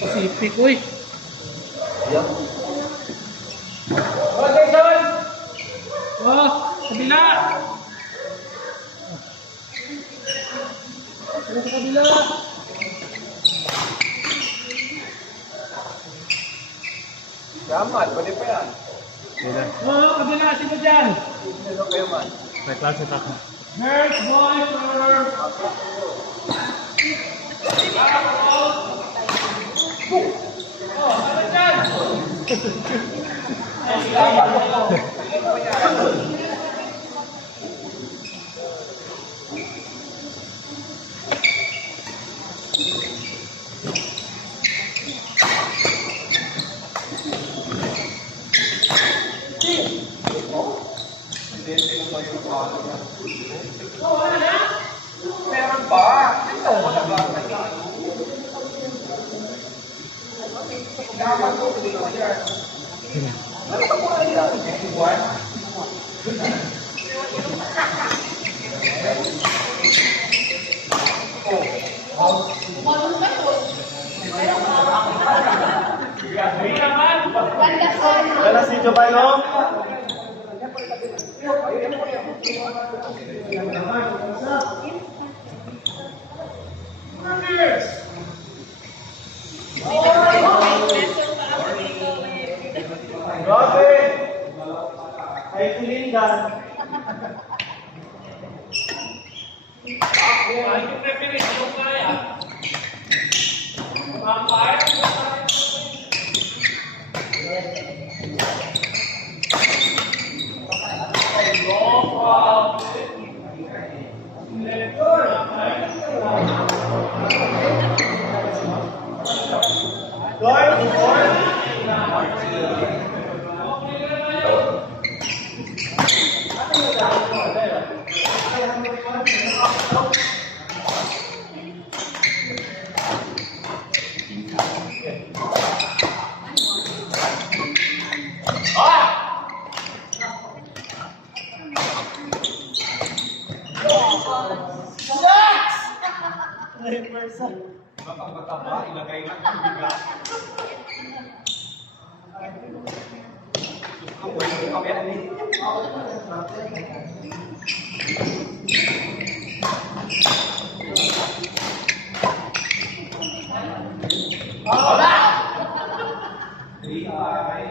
Pacific, uy. Oh, kabila. Sa kabila. Yaman, pwede pa yan. Oh, kabila, sino dyan? Sino kayo man? May klase pa ka. Girls, boys, girls. Oh, ano dyan? Meron ba? Ito, wala ba? Dapat ko dito yan. Ano ba po yan? One? Wala si Jobayo. Robin! Ay tulindan. Ay, yung preference, yung kaya. Pampay. Mataba, ilagay lang ang bigat. Ang wala yung kamera ni. Wala! 3i.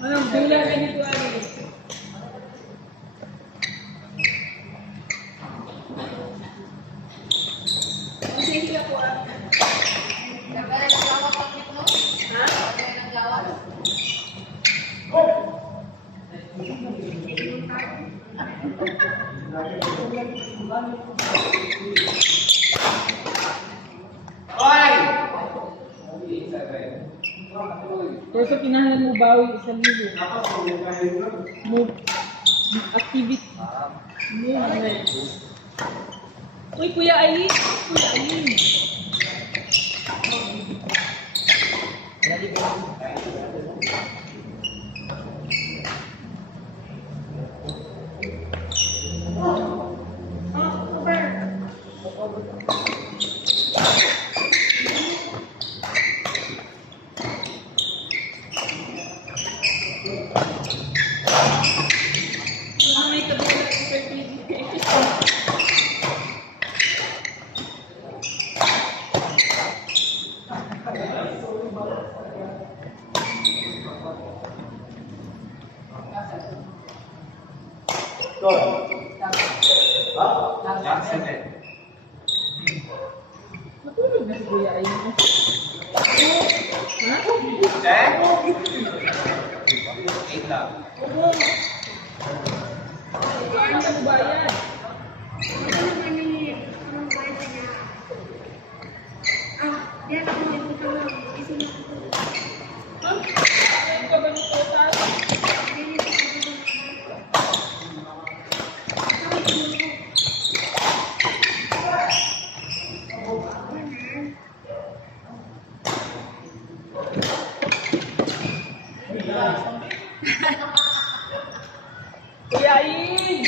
Anong bilang ganito ani? Hoy! So, kinahanglan mo bawi sa libo. Move. Activity. Movement. Uy, Kuya Ayin. Kuya Ayin. May kabila super busy. Matulog na si Kuya Ayin. Ha? Paano ka magbayad? Ha? Ano ka ba ng total? Kuya Ayin!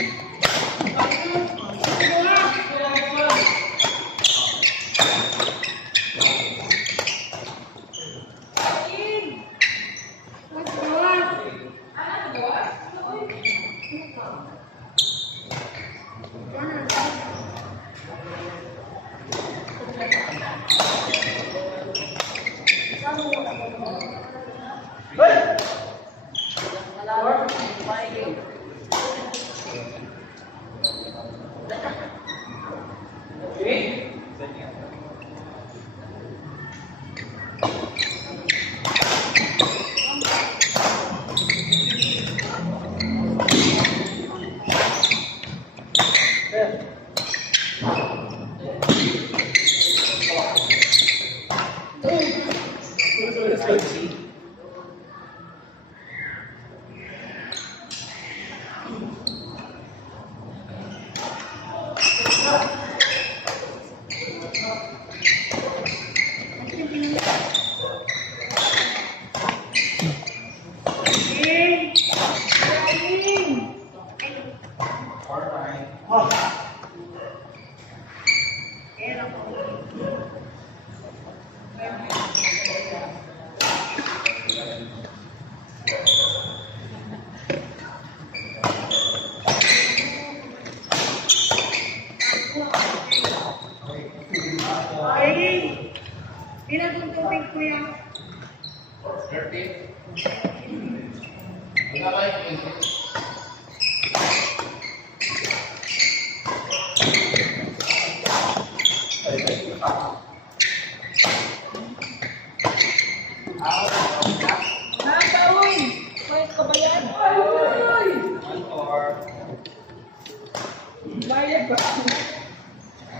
Bayad ba?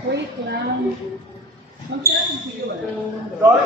Wait lang. Magkano sila wala?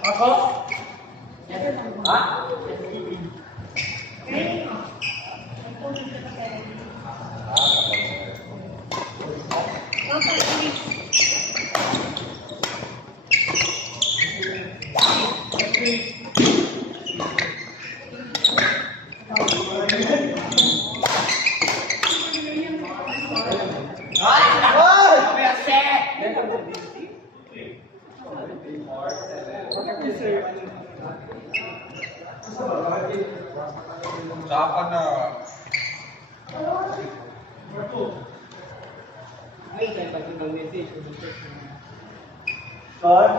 Ako? Ha? Dapat na. Sir?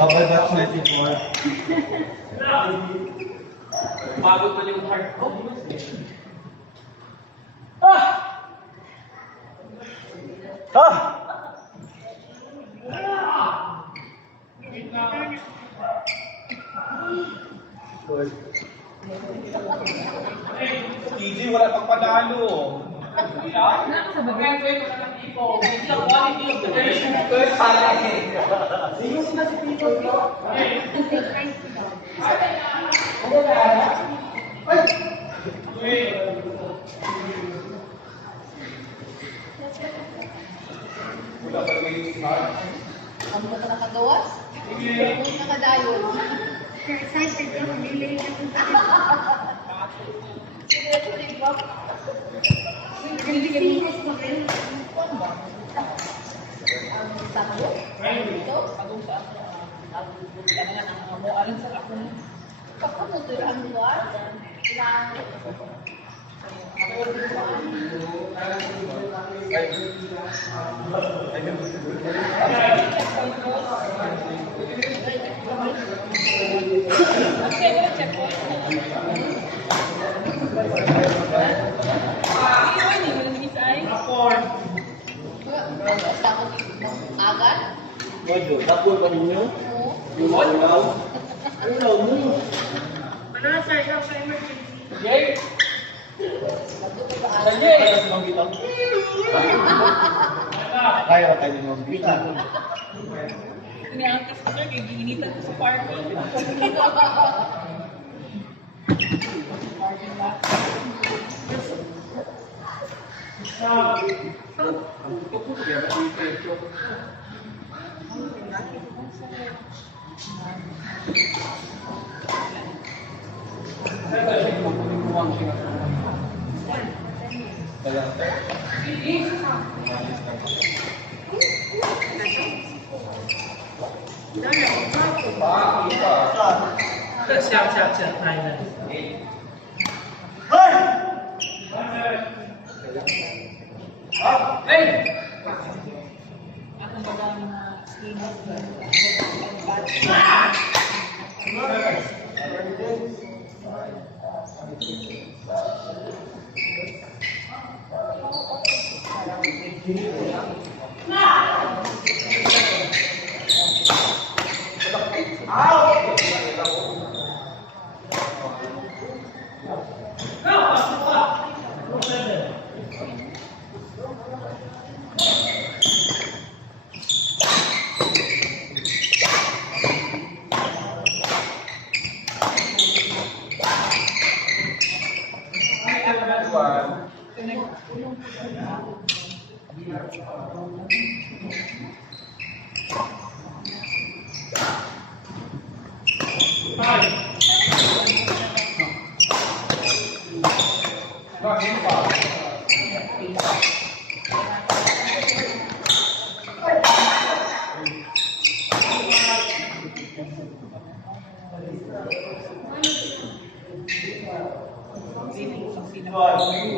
Babay ba 24? Bago pa yung heart ko. TJ, wala pang panalo. Nakasabagay ko yung mga people. The quality of the game. Ano ba ito nakagawas? Kung nakadayon. Excited ako, delay na kung Sige, ba? Pilipinas mo rin. Ang sakyo? Ito? Agong sa ako. Kailangan ang mga mo. Alam sa ako. Pagkamutur ang lugar. Ilang... Okay, wala check po. Agad? Mojo, tapos pa ninyo? Yung ulaw? Ulaw mo. Jay? Kaya sa mga bitang. Kaya tayo ng mga bitang. Iniangkas ko sir, kaya giinitan ko sa parking. Parking lot. Siap. Thailand. Ako baga mga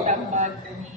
tambad ni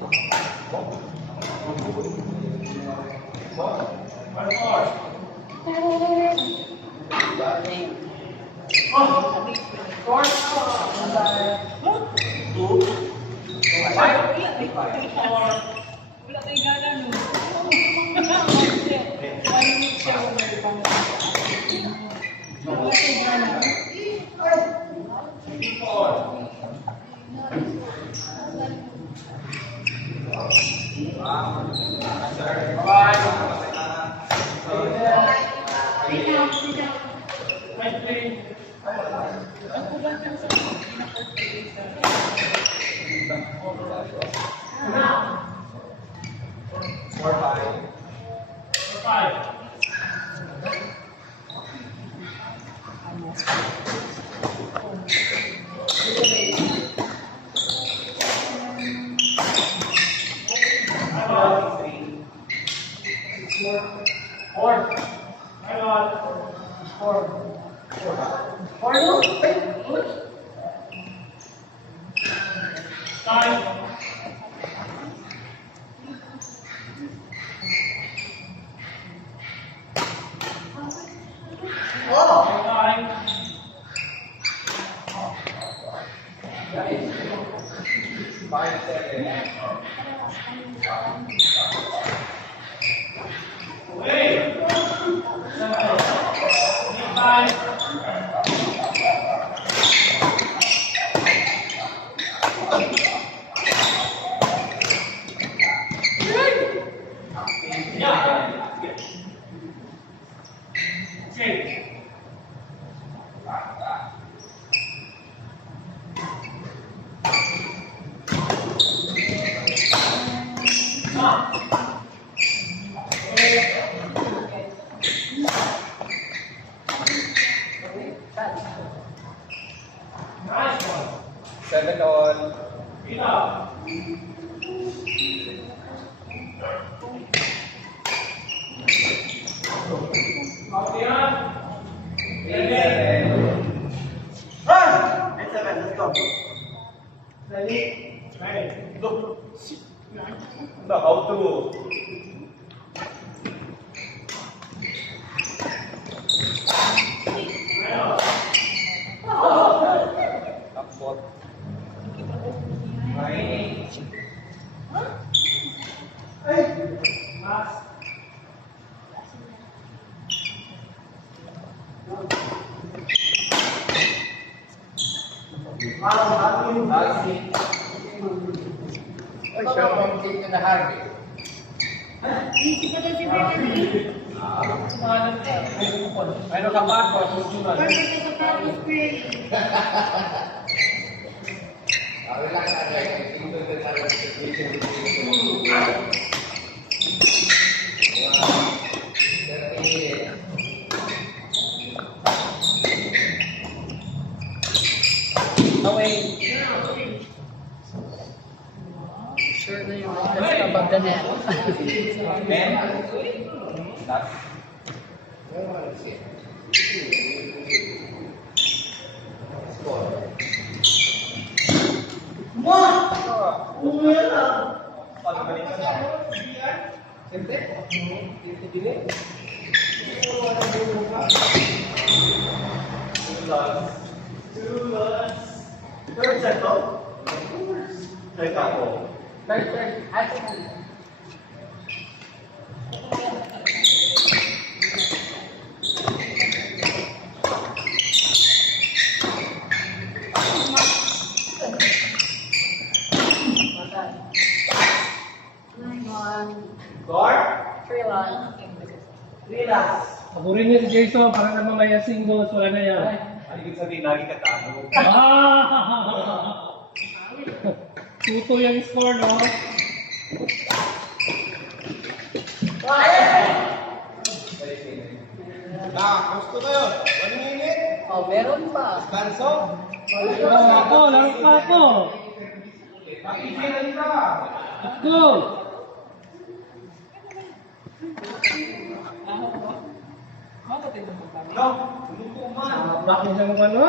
Wala tayong gana nun. Malimit siya kung may pang... Wala tayong gana. Seven on. How to? Upward. Easy pa daw si Brittany. Ano ka ba? Susunod. Perfect na sapatos, Gray. Sure na yung just above the net. Men? That's Third set, no? Third ako. Guard? Relax. Paborin niya si Jason, para naman may singles, wala na yan. Ano ibig sabihin lagi katano? Ah! Tuto yung score, no? Gusto ko yun. 1 minute. Oh, meron pa. Kanso. Laro pa ako. Pakikilan ka. Let's go! No, lupo man. Back mo siya ng ano?